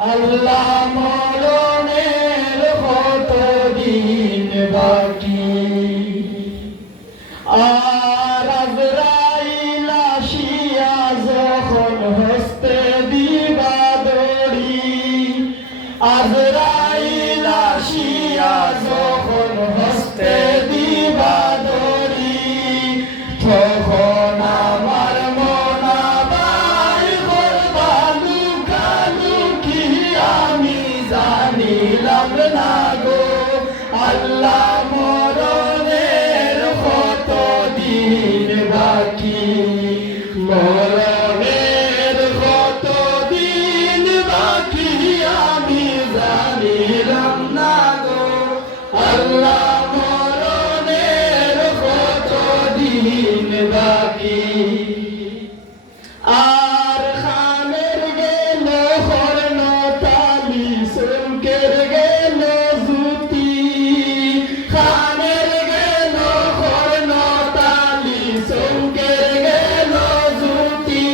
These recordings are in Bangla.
আল্লাহ জিন্দাগি আর খানের গেল হরণ তালি শ্রমকের গেল জুতি। খানের গেল হরণ তালি শ্রমকের গেল জুতি।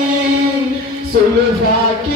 সুলফাকি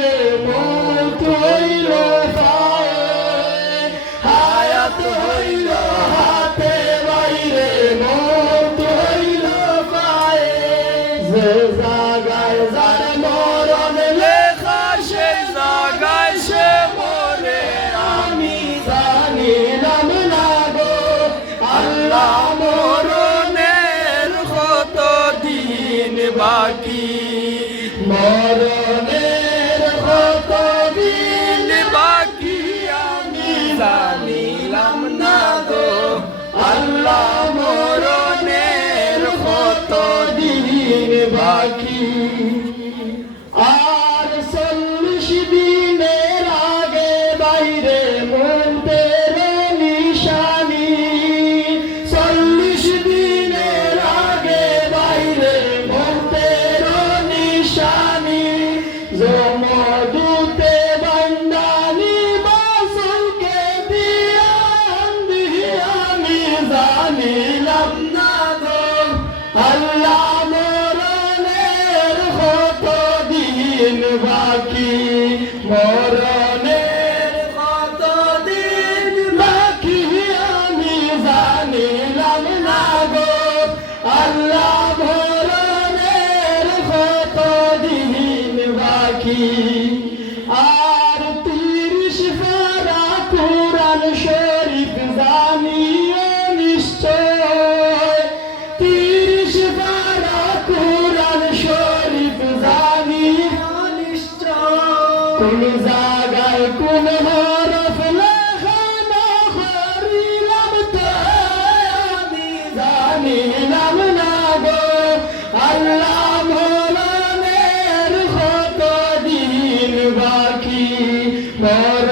আল্লাহ মরণের দিন বাকি? আর সল্লা আর তিরিশ ফেরা কোরআন শরীফ জানি নিশ্চয়। তিরিশ ফেরা কোরআন শরীফ জানি নিশ্চয়। কোন জায়গায় কোন হরফ লেখা না হারিলাম তাই আল্লাহ Lord.